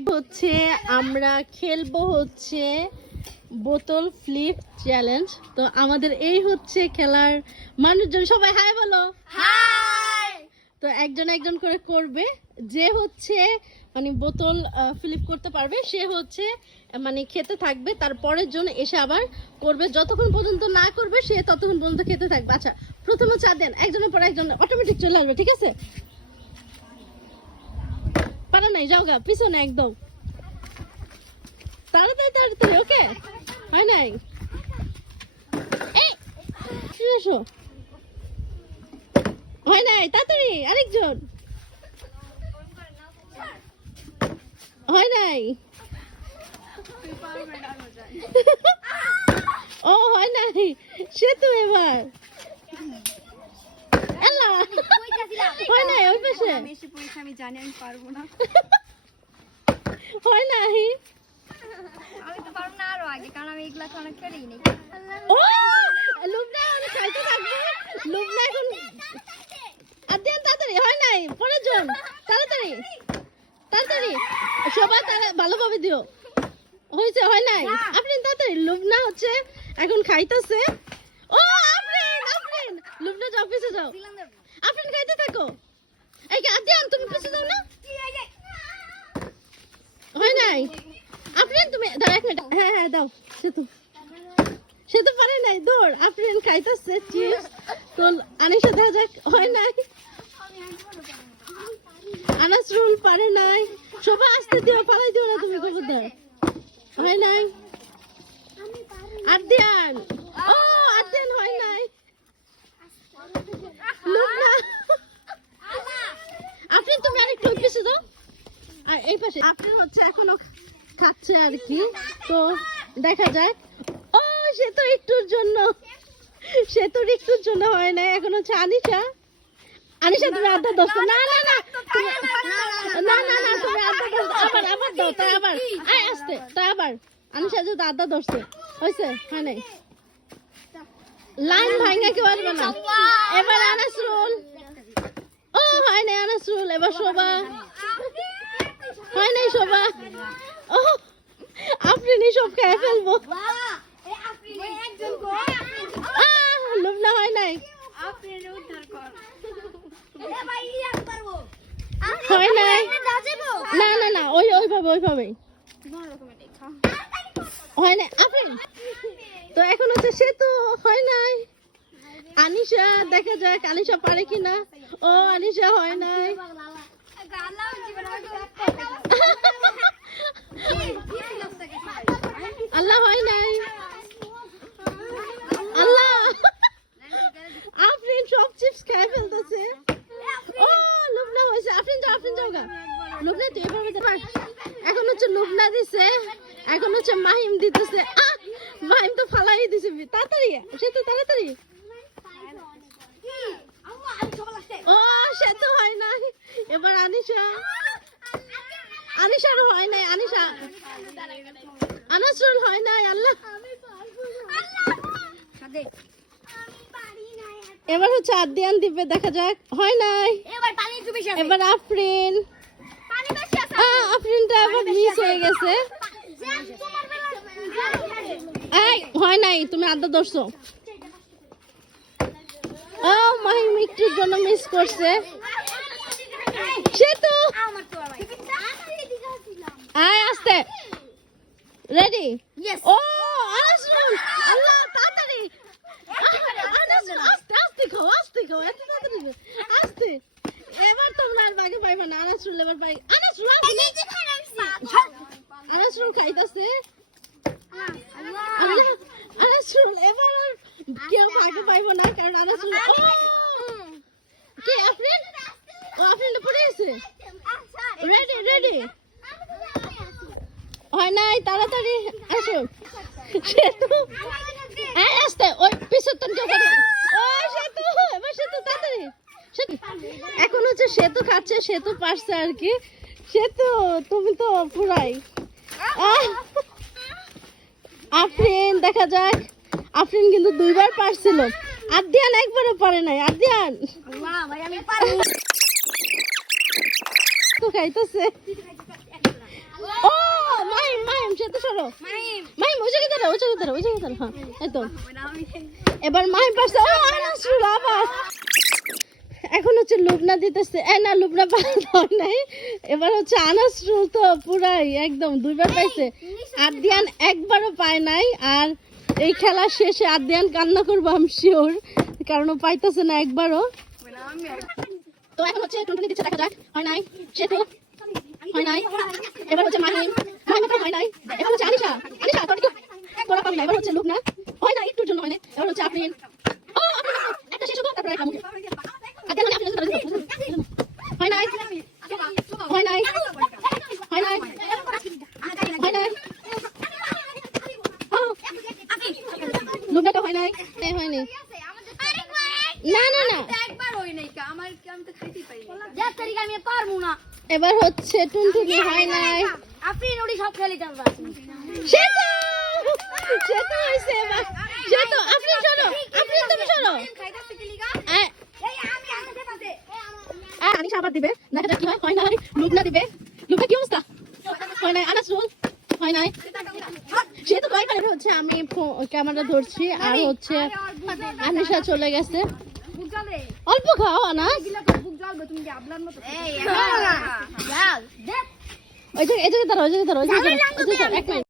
এক হচ্ছে আমরা খেলব হচ্ছে বোতল ফ্লিপ চ্যালেঞ্জ। তো আমাদের এই হচ্ছে খেলার মানুষজন সবাই হাই বলো। হাই! তো একজন একজন করে করবে। যে হচ্ছে মানে বোতল ফিলিপ করতে পারবে সে হচ্ছে মানে খেতে থাকবে। তার পরের জন এসে আবার করবে। যতক্ষণ পর্যন্ত না করবে সে ততক্ষণ পর্যন্ত খেতে থাকবে। আচ্ছা প্রথমে চা দেন। একজনের পর একজন অটোমেটিক চলে আসবে ঠিক আছে? পারা নাই যাও গা, পিছনে একদম। তাড়াতাড়ি তাড়াতাড়ি, ওকে? হয় নাই? এই এসো। হয় নাই, তাড়াতাড়ি, আরেকজন। হয় নাই? ও, হয় নাই, সে তো এবার। হয় নাই ওই পাশে। বেশি পরীক্ষা আমি জানি আমি পারব না। হয় নাই। আমি তো পারব না আরও আগে কারণ আমি এগুলা অনেক খেলেই নেই ও লুবনা এখন খাইতে থাকবে। লুবনা এখন আর দেন তাড়াতাড়ি হয় নাই। পরের জন তাড়াতাড়ি। তাড়াতাড়ি। সবাই তারা ভালোভাবে দিও। হয়েছে হয় নাই। আপনি তাড়াতাড়ি লুবনা হচ্ছে এখন খাইতেছে। ও! লুবনা যাও পিছে যাও। আফরিন খাইতে থাকো। এই আদিয়ান তুমি পিছে যাও না? হয় নাই? আফরিন তুমি দাও এক মিনিট। হ্যাঁ হ্যাঁ দাও। সে তো সে তো পারে নাই। দৌড়। আফরিন খাইতেছে চিপস তো আনিসা দেখা যাক হয় নাই? আনাস রুল পারে নাই। সবাই আসতে দিও পালাই দিও না তুমি কবুতর হয় নাই? আদিয়ান ও আদিয়ান হয় নাই লুবনা আফরিন তুমি আরেকটু ওই পিছে দাও আর এই পাশে আফরিন হচ্ছে এখনও খাচ্ছে আর কি তো দেখা যাক ও সে তো একটুর জন্য সে তো একটুর জন্য হয় না এখন হচ্ছে আনিশা আনিশা তুমি আধা দোস্ত না না না না না না তুমি আধা দোস্ত আবার আবার দাও তাই আবার আয় আসতে তাই আবার আনিশা যদি আধা দোস্ত হয়েছে হয় নাই লাইন ভাঙা কেউ আসবে না এবার আনাসরুল ও হয় নাই আনাসরুল এবার শোভা হয় নাই শোভা ও আপনি সব খেয়ে ফেলব। লুবনা হয় নাই। হয় নাই। না না না ওই ওইভাবে ওইভাবে হয় নাই। আপনি? তো এখন হচ্ছে সে তো হয় নাই। আনিশা দেখা যাক আনিশা পারে কিনা। ও আনিশা হয় নাই। আল্লাহ হয় নাই। আল্লাহ। আফরিন সব চিপস খেয়ে ফেলতেছে। ও, লুবনা হয়েছে। আফরিন যাও আফরিন যাও গা। লুবনা, তুই এভাবে এখন হচ্ছে লুবনা দিছে। এখন হচ্ছে মাহিম দিতেছে। আহ, মাহিম তো ফালাই দিছে। তাড়াতাড়ি, সে তো তাড়াতাড়ি। ও, সে তো হয় নাই। এবার আনিশা আনিশার হয় নাই আনিশা আনাসরুল হয় নাই আল্লাহ। এবার হচ্ছে আদিয়ান দিবে দেখা যাক। হয় নাই। এবার পানি একটু বেশি এবার আফরিন। পানি বেশি আছে। আহ, আফরিনটা আবার মিস হয়ে গেছে। এই হয় নাই তুমি আড্ডা ধরছো। ও মাহিম একটুর জন্য মিস করছে। সে তো আমার তো আয় আসতে। রেডি ও আনাসরুল আল্লাহ তাড়াতাড়ি। আস্তে আস্তে খাও আস্তে খাও এত তাড়াতাড়ি। আস্তে। এবার তোমরা আর বাগে পাইবে না আনাসরুল এবার পাই আনাসরুল আস্তে। আনাসরুল খাইতেছে। আনাসরুল এবার কেউ ভাগে পাইবো না কারণ আনাসরুল ও! কে আফরিন ও আফরিন পড়ে আছে। রেডি রেডি হয় নাই, তাড়াতাড়ি আসো। সে তো এই আসতে, ওই পিছর তন কেউ কথা ও, সেতু, এবার সেতু, তাড়াতাড়ি। সেতু। এখন হচ্ছে সেতু খাচ্ছে, সেতু পারছে আর কি। সেতু, তুমি তো পুরাই! আফরিন, দেখা যাক। আফরিন কিন্তু দুইবার পারছিল। আদিয়ান একবারও পারে নাই। আদিয়ান। তো খাইতেছে। ও মাহিম মাহিম সরো। মাহিম মাহিম ওই জায়গায় দাঁড়া ওই জায়গায় দাঁড়া ওই জায়গায় দাঁড়া হ্যাঁ একদম। এবার মাহিম পারছে ও আনাসুর আবার এখন হচ্ছে লুবনা দিতেছে। এ না লুবনা নাই। এবার হচ্ছে আনাসরুল তো পুরাই একদম দুইবার পাইছে। আদিয়ান একবারও পায় নাই আর এই খেলা শেষে আদিয়ান কান্না করব আমি শিওর কারণ ও পাইতেছে না একবারও। তো এখন হচ্ছে টুনটুনি দিচ্ছে দেখা যাক হয় নাই সেতু হয় নাই। এবার হচ্ছে মাহিম মাহিম তো হয় নাই। এবার হচ্ছে আনিশা। আনিশা তোর একটু তোরা পাবি না এবার হচ্ছে লুবনা হয় নাই, একটুর জন্য হয় না এবার হচ্ছে আফরিন ও আফরিন একটা শেষ হতো তারপরে একটা মুখে আদিয়ান মানে আফরিন হয় নাই হয় নাই হয় নাই হয় নাই লুবনাটা হয় নাই এই হয়নি না না না একবার হই নাই কা আমার কি আমি তো খাইতেই পারি যা তারিখ আমি পারব না এবার হচ্ছে টুনটুনি হয় নাই। আপনি ওডি সব খেলে যাবা হইছে আপনি আপনি তুমি আনিশা আবার দিবে। দেখা যাক কি হয়। হয় নাই। লুবনা দিবে। লুবনা কি অবস্থা? হয় নাই। আনাস রুল হয় নাই। সে তো কয়েকবার হচ্ছে আমি ক্যামেরা ধরছি। আর হচ্ছে আনিশা চলে গেছে। অল্প খাও আনাস ওই জায়গায় এই ওই জায়গায় দাঁড়াও ওই জায়গায়